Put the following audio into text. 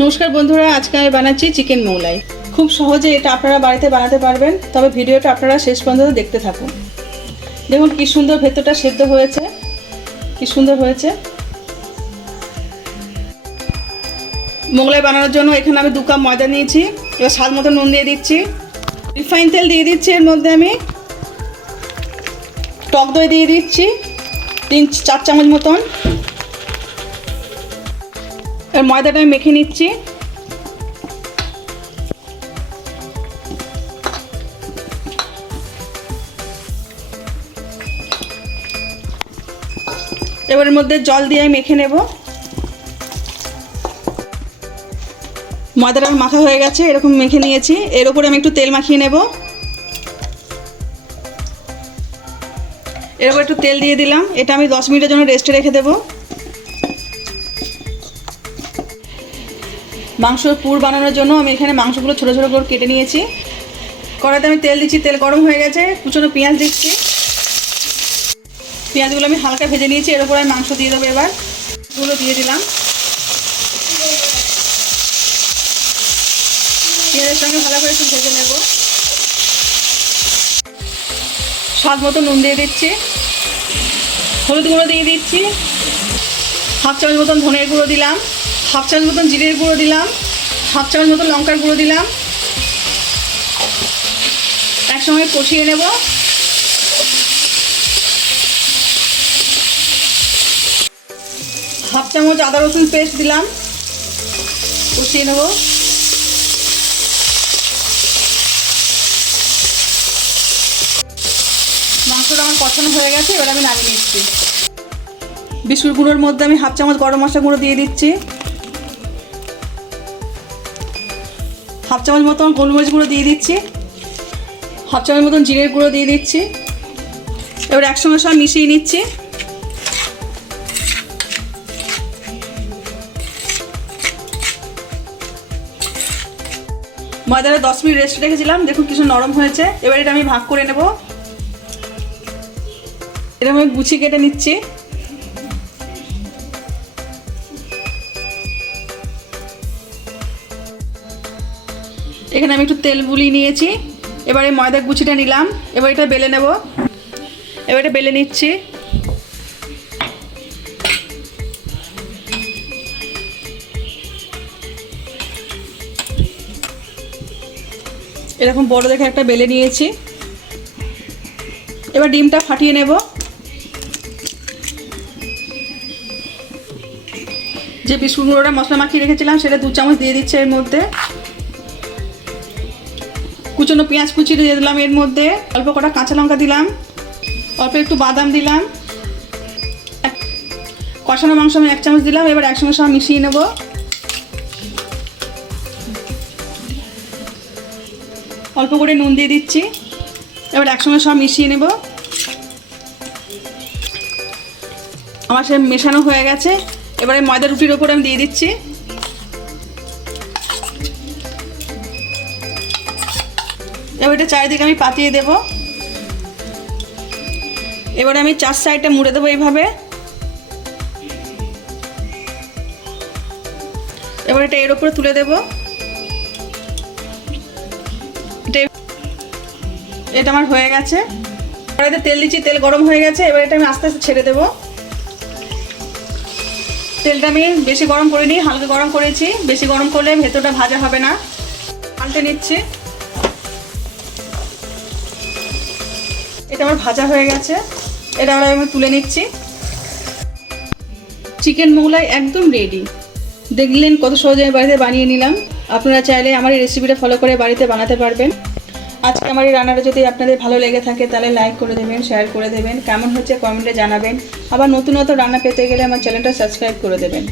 নমস্কার বন্ধুরা, আজকে আমি বানাচ্ছি চিকেন মোগলাই। খুব সহজে এটা আপনারা বাড়িতে বানাতে পারবেন, তবে ভিডিওটা আপনারা শেষ পর্যন্ত দেখতে থাকুন। দেখুন কি সুন্দর ভেতরটা সেদ্ধ হয়েছে, কি সুন্দর হয়েছে। মোগলাই বানানোর জন্য এখানে আমি 2 কাপ ময়দা নিয়েছি। এবার স্বাদ মতো নুন দিয়ে দিচ্ছি, রিফাইন তেল দিয়ে দিচ্ছি, এর মধ্যে আমি টক দই দিয়ে দিচ্ছি 3-4 চামচ মতন। এর ময়দাটা আমি মেখে নিচ্ছি। এবার এর মধ্যে জল দিয়ে আমি মেখে নেব। ময়দাটা মাখা হয়ে গেছে, এরকম মেখে নিয়েছি। এর উপরে আমি একটু তেল মাখিয়ে নেব। এর উপর একটু তেল দিয়ে দিলাম। এটা আমি 10 মিনিটের জন্য রেস্টে রেখে দেব। মাংসর পুর বানানোর জন্য আমি এখানে মাংসগুলো ছোটো ছোটো করে কেটে নিয়েছি। কড়াইতে আমি তেল দিচ্ছি, তেল গরম হয়ে গেছে। কুচনো পেঁয়াজ দিচ্ছি, পেঁয়াজগুলো আমি হালকা ভেজে নিয়েছি। এর উপর আমি মাংস দিয়ে দেবো। এবার এগুলো দিয়ে দিলাম, পেঁয়াজের সঙ্গে ভালো করে একটু ভেজে নেব। স্বাদ মতো নুন দিয়ে দিচ্ছি, হলুদ গুঁড়ো দিয়ে দিচ্ছি, 1/2 চামচ মতন ধনের গুঁড়ো দিলাম, 1/2 চামচ মতন জিরের গুঁড়ো দিলাম, 1/2 চামচ মতন লঙ্কার গুঁড়ো দিলাম। একসঙ্গে কষিয়ে নেব। হাফ চামচ আদা রসুন পেস্ট দিলাম, কষিয়ে নেব। মাংসটা আমার কষানো হয়ে গেছে, এবার আমি নামিয়ে নিচ্ছি। বিস্কুট গুঁড়োর মধ্যে আমি 1/2 চামচ গরম মশলা গুঁড়ো দিয়ে দিচ্ছি, 1/2 চামচ মতন গোলমরিচ গুঁড়ো দিয়ে দিচ্ছি, 1/2 চামচ মতন জিরের গুঁড়ো দিয়ে দিচ্ছি। এবার একসঙ্গে সব মিশিয়ে নিচ্ছি। ময়দাটা 10 মিনিট রেস্ট রেখেছিলাম, দেখুন কিছু নরম হয়েছে। এবার এটা আমি ভাগ করে নেব। এটা আমি গুছি কেটে নিচ্ছি। এখানে আমি একটু তেল বুলিয়ে নিয়েছি। এবার এই ময়দার গুছিটা নিলাম। এবার এটা বেলে নেব। এবার এটা বেলে নিচ্ছি। এরকম বড় দেখে একটা বেলে নিয়েছি। এবার ডিমটা ফাটিয়ে নেব। যে বিস্কুট গুঁড়োটা মশলা মাখিয়ে রেখেছিলাম সেটা 2 চামচ দিয়ে দিচ্ছে এর মধ্যে। কুচনো পেঁয়াজ কুচি দিয়ে দিলাম এর মধ্যে। অল্প কটা কাঁচা লঙ্কা দিলাম, অল্প একটু বাদাম দিলাম। কষানো মাংস আমি 1 চামচ দিলাম। এবার একসঙ্গে সব মিশিয়ে নেব। অল্প করে নুন দিয়ে দিচ্ছি। এবার একসঙ্গে সব মিশিয়ে নেব। আমার সে মেশানো হয়ে গেছে। এবারে ময়দা রুটির ওপর আমি দিয়ে দিচ্ছি। এবার এটা চারিদিকে আমি পাতিয়ে দেব। এবারে আমি 4 সাইডটা মুড়ে দেবো এইভাবে। এবার এটা এর উপরে তুলে দেব। এটা আমার হয়ে গেছে। কড়াইতে তেল দিচ্ছি, তেল গরম হয়ে গেছে। এবার এটা আমি আস্তে আস্তে ছেড়ে দেব। তেলটা আমি বেশি গরম করিনি, হালকা গরম করেছি। বেশি গরম করলে ভেতরটা ভাজা হবে না। পাল্টে নিচ্ছি। এটা আমার ভাজা হয়ে গেছে। এটা আমি তুলে নিচ্ছি। চিকেন মোগলাই একদম রেডি। দেখলেন কত সহজে আমি বাড়িতে বানিয়ে নিলাম। আপনারা চাইলে আমার এই রেসিপিটা ফলো করে বাড়িতে বানাতে পারবেন। আজকে আমার এই রান্নাটা যদি আপনাদের ভালো লেগে থাকে তাহলে লাইক করে দেবেন, শেয়ার করে দেবেন। কেমন হচ্ছে কমেন্টে জানাবেন। আবার নতুন নতুন রান্না পেতে গেলে আমার চ্যানেলটা সাবস্ক্রাইব করে দেবেন।